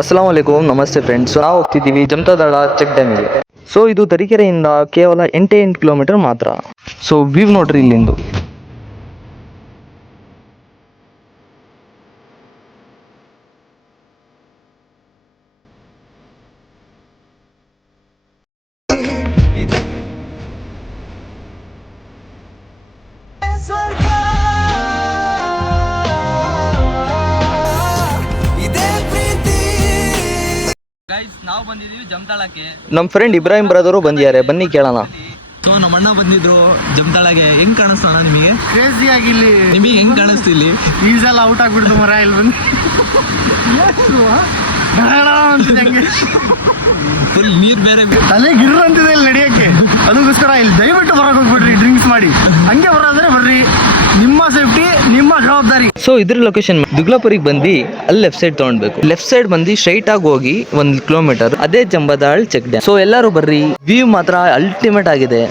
ಅಸ್ಸಲಾಂ ವಲೈಕುಮ್, ನಮಸ್ತೆ ಫ್ರೆಂಡ್ಸ್. ನಾವು ಹೋಗ್ತಿದ್ದೀವಿ ಜಮತಾದಳ check ಡ್ಯಾಮಿಗೆ. So ಇದು ತರೀಕೆರೆಯಿಂದ ಕೇವಲ 8 ಕಿಲೋಮೀಟರ್ ಮಾತ್ರ. ಸೊ ವ್ಯೂ ನೋಡ್ರಿ ಇಲ್ಲಿಂದು. ನಾವು ಬಂದಿದೀವಿ ಜಮತಾಳಕ್ಕೆ. ನಮ್ಮ ಫ್ರೆಂಡ್ ಇಬ್ರಾಹಿಂ ಬ್ರದರು ಬಂದಿದ್ದಾರೆ, ಬನ್ನಿ ಕೇಳೋಣ. ಸೊ ನಮ್ಮ ಅಣ್ಣ ಬಂದಿದ್ರು ಜಮತಾಳಗೆ. ಹೆಂಗ್ ಕಾಣಿಸ್ತಾನ ನಿಮಗೆ? ಕ್ರೇಜಿ ಆಗಿ ಇಲ್ಲಿ ನಿಮಗೆ ಹೆಂಗ್ ಕಾಣಿಸ್ತು ಇಲ್ಲಿ? ಈಸೆಲ್ಲ ಔಟ್ ಆಗ್ಬಿಡ್ತು ಮರ ಇಲ್ಲಿ ಬಂದು ಫುಲ್ ನೀರ್ ಬೇರೆ ತಲೆ ಗಿರ್ ಅಂತಿದೆ ಇಲ್ಲಿ ನಡೆಯಕ್ಕೆ. ಅದಕ್ಕೋಸ್ಕರ ಇಲ್ಲಿ ದಯವಿಟ್ಟು ಹೊರಗೆ ಹೋಗ್ಬಿಡ್ರಿ, ಡ್ರಿಂಕ್ಸ್ ಮಾಡಿ. ಹಂಗೆ ಬರೋದ್ರೆ ಬರ್ರಿ, ನಿಮ್ಮ ಸೇಫ್ಟಿ ನಿಮ್ಮ ಜವಾಬ್ದಾರಿ. ಸೊ ಇದ್ರ ಲೊಕೇಶನ್ ದುಗ್ಲಾಪುರಿಗೆ ಬಂದು ಅಲ್ಲಿ ಲೆಫ್ಟ್ ಸೈಡ್ ತಗೊಂಡ್ಬೇಕು. ಲೆಫ್ಟ್ ಸೈಡ್ ಬಂದು ಸ್ಟ್ರೈಟ್ ಆಗಿ ಹೋಗಿ 1 ಕಿಲೋಮೀಟರ್ ಅದೇ ಜಂಬದಾಳ್ ಚೆಕ್ ಡ್ಯಾಮ್. ಸೊ ಎಲ್ಲರೂ ಬರ್ರಿ, ವ್ಯೂ ಮಾತ್ರ ಅಲ್ಟಿಮೇಟ್ ಆಗಿದೆ.